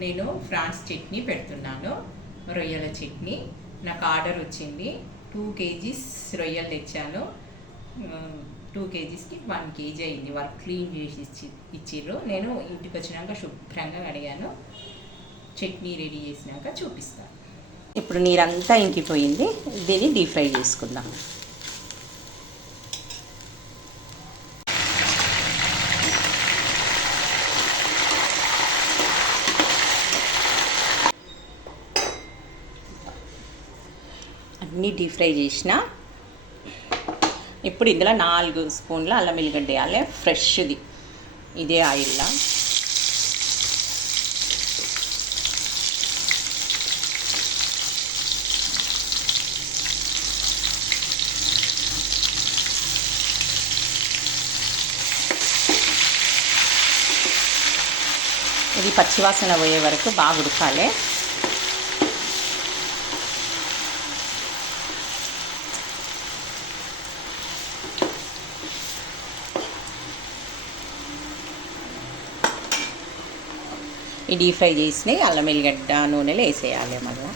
నేను ఫ్రాన్స్ చట్నీ పెడుతున్నాను. రొయ్యల చట్నీ నాకు ఆర్డర్ వచ్చింది. 2 kgs రొయ్యలు తెచ్చాను. 2 kgsకి 1 kg అయింది. వాళ్ళు క్లీన్ చేసి ఇచ్చిర్రు. నేను ఇంటికి వచ్చినాక శుభ్రంగా అడిగాను. చట్నీ రెడీ చేసినాక చూపిస్తాను. ఇప్పుడు నీరంతా ఇంకిపోయింది. దీన్ని డీప్ ఫ్రై చేసుకుందాం. అన్నీ డీప్ ఫ్రై చేసిన. ఇప్పుడు ఇందులో 4 స్పూన్ల అల్లం వెల్లిగడ్డ వేయాలి, ఫ్రెష్ది. ఇదే ఆయిల్లో ఇది పచ్చివాసన పోయే వరకు బాగా ఉడకాలి. ఈ డీప్ ఫ్రై చేసినవి అల్లం వెల్లిగడ్డ నూనెలో వేసేయాలి. మళ్ళీ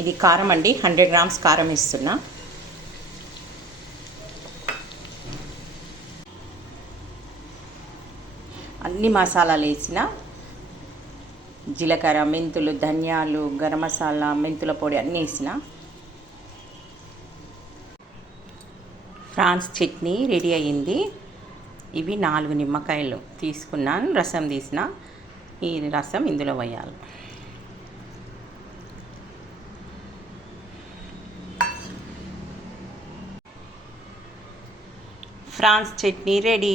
ఇది కారం అండి, 100 grams కారం ఇస్తున్నా. అన్ని మసాలాలు వేసిన, జీలకర్ర, మెంతులు, ధనియాలు, గరం మసాలా, మెంతుల పొడి అన్నీ వేసిన. ఫ్రాన్స్ చట్నీ రెడీ అయ్యింది. ఇవి 4 నిమ్మకాయలు తీసుకున్నాను, రసం తీసిన. ఈ రసం ఇందులో వేయాలి. Prawns chutney ready.